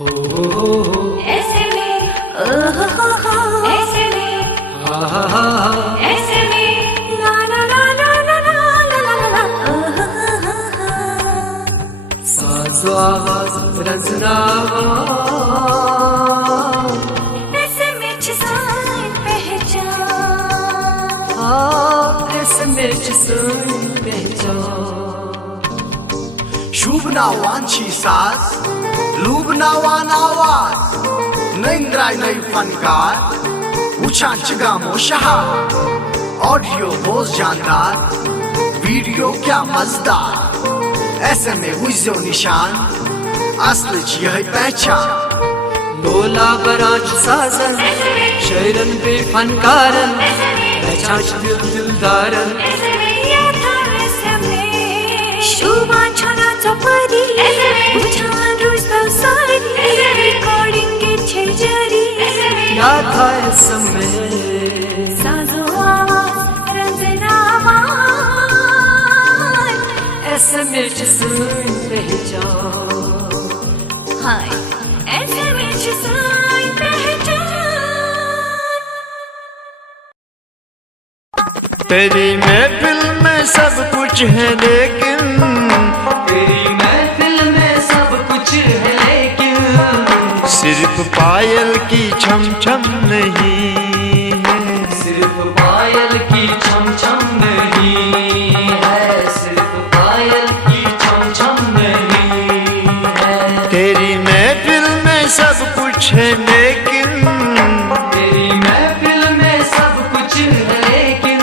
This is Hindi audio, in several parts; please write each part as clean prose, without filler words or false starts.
ऐसे में ऐसे में ऐसे में ला ला ला ला ला ला ला ला साज़ो आवाज़ रज़नामा ऐसे में जिसान पहचान ऐसे में जिसान पहचान शुभनावांची साज लुबनावान आवाज नईंद्राय नई फनकार उछांचगा मोशहा ऑडियो बहुत जानदार वीडियो क्या मजेदार ऐसे में उजो निशान असल यही पहचान लोला बराच साजन शैरन पे फनकारन पहचान दिलदारन शुभान छना चपरी उछान रोज सारी रिकॉर्डिंग के छेजरी याद था इस समय साज़ो आवाज़ रज़नामा ऐसे में जिसान पहचान हाय ऐसे में जिसान पहचान तेरी महफिल में सब कुछ है लेकिन तेरी महफिल में सब कुछ है लेकिन सिर्फ पायल की छम छम नहीं है। सिर्फ पायल की छम छम नहीं है। सिर्फ पायल की छम छम नहीं है। तेरी महफिल में सब कुछ है लेकिन तेरी महफिल में सब कुछ है लेकिन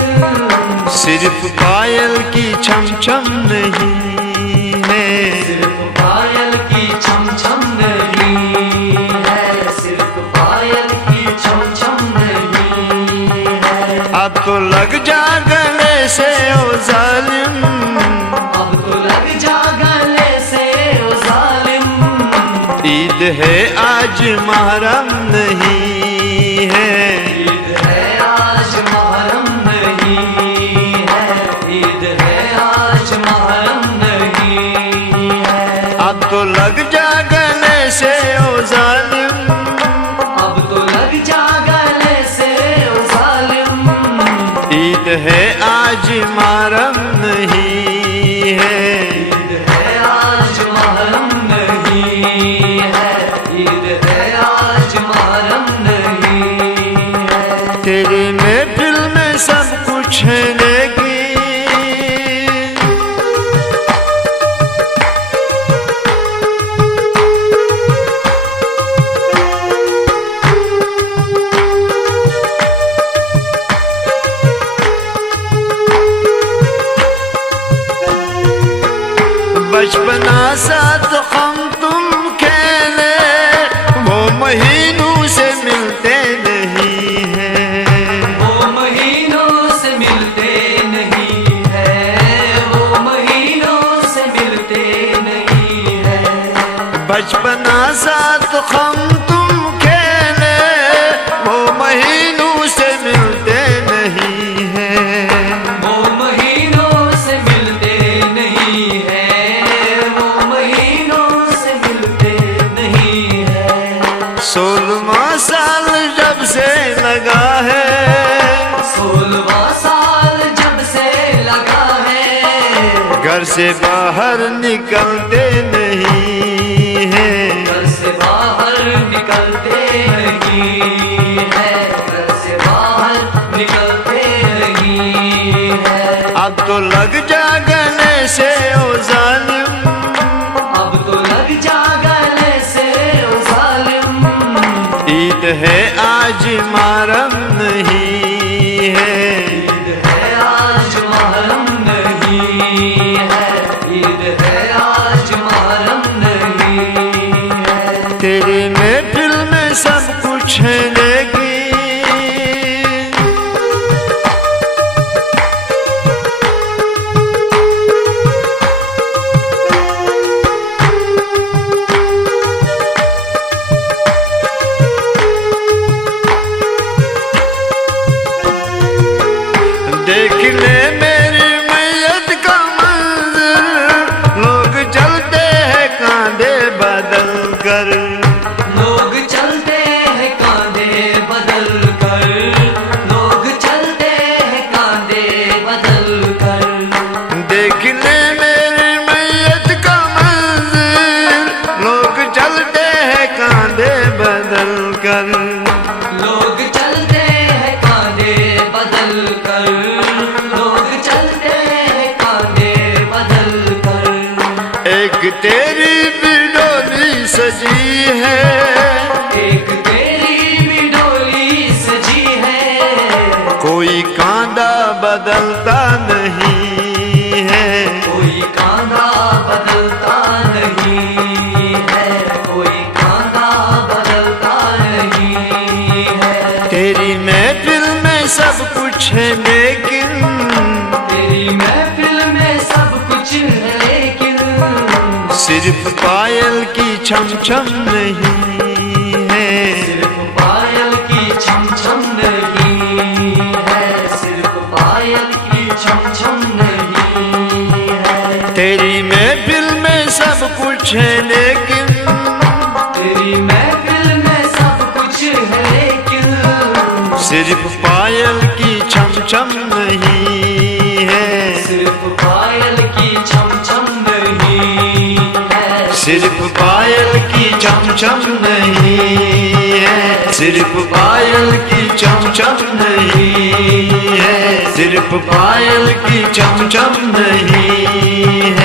सिर्फ पायल की छम छम नहीं है। सिर्फ पायल की छम छम नहीं है। सिर्फ पायल की छम छम नहीं है। अब तो लग जा गले से ओ जालिम अब तो लग जा गले से ओ जालिम ईद है आज महरम नहीं है। ईद है आज मुहर्रम नहीं है। ईद है आज मुहर्रम नहीं है। अब तो लग जा गले से ओ जालिम अब तो लग जा गले से ओ जालिम ईद है आज महरम नहीं है। ईद है आज मुहर्रम नहीं है। ईद है आज मुहर्रम नहीं है। तेरे महफिल में सब कुछ है लेकिन बचपना सा तो हम तुम खेले वो महीनों से मिलते नहीं हैं। वो महीनों से मिलते नहीं है। वो महीनों से मिलते नहीं है। बचपना सा तो हम तुम खेले वो महीनों से मिलते नहीं हैं। वो महीनों से मिलते नहीं है। वो महीनों से मिलते नहीं है। 16वां साल जब से लगा है 16वां साल जब से लगा है। घर से बाहर निकलते नहीं हैं। घर से बाहर निकलते नहीं है। घर से बाहर निकलते नहीं है। अब तो लग जा गले से ओ जालिम अब तो लग जा गले से ओ जालिम ईद है आज महरम नहीं है। ईद है आज मुहर्रम नहीं है। ईद है आज मुहर्रम नहीं है। तेरे महफिल में सब कुछ है तेरी भी डोली सजी है, एक तेरी भी डोली सजी है। कोई कांदा बदलता नहीं है, कोई कांदा बदलता नहीं है, कोई कांदा बदलता नहीं है। तेरी महफिल में सब कुछ है लेकिन, तेरी महफिल में सब कुछ है लेकिन, सिर्फ पायल की छम छम नहीं है। सिर्फ पायल की छम छम नहीं है, सिर्फ पायल की छम छम नहीं है। तेरी महफिल में सब कुछ है लेकिन, तेरी महफिल में सब कुछ है लेकिन, सिर्फ पायल की छम छम नहीं है। सिर्फ पायल की छम छम नहीं है, सिर्फ पायल की छम छम नहीं है, सिर्फ पायल की छम छम नहीं है, सिर्फ पायल की छम छम नहीं है।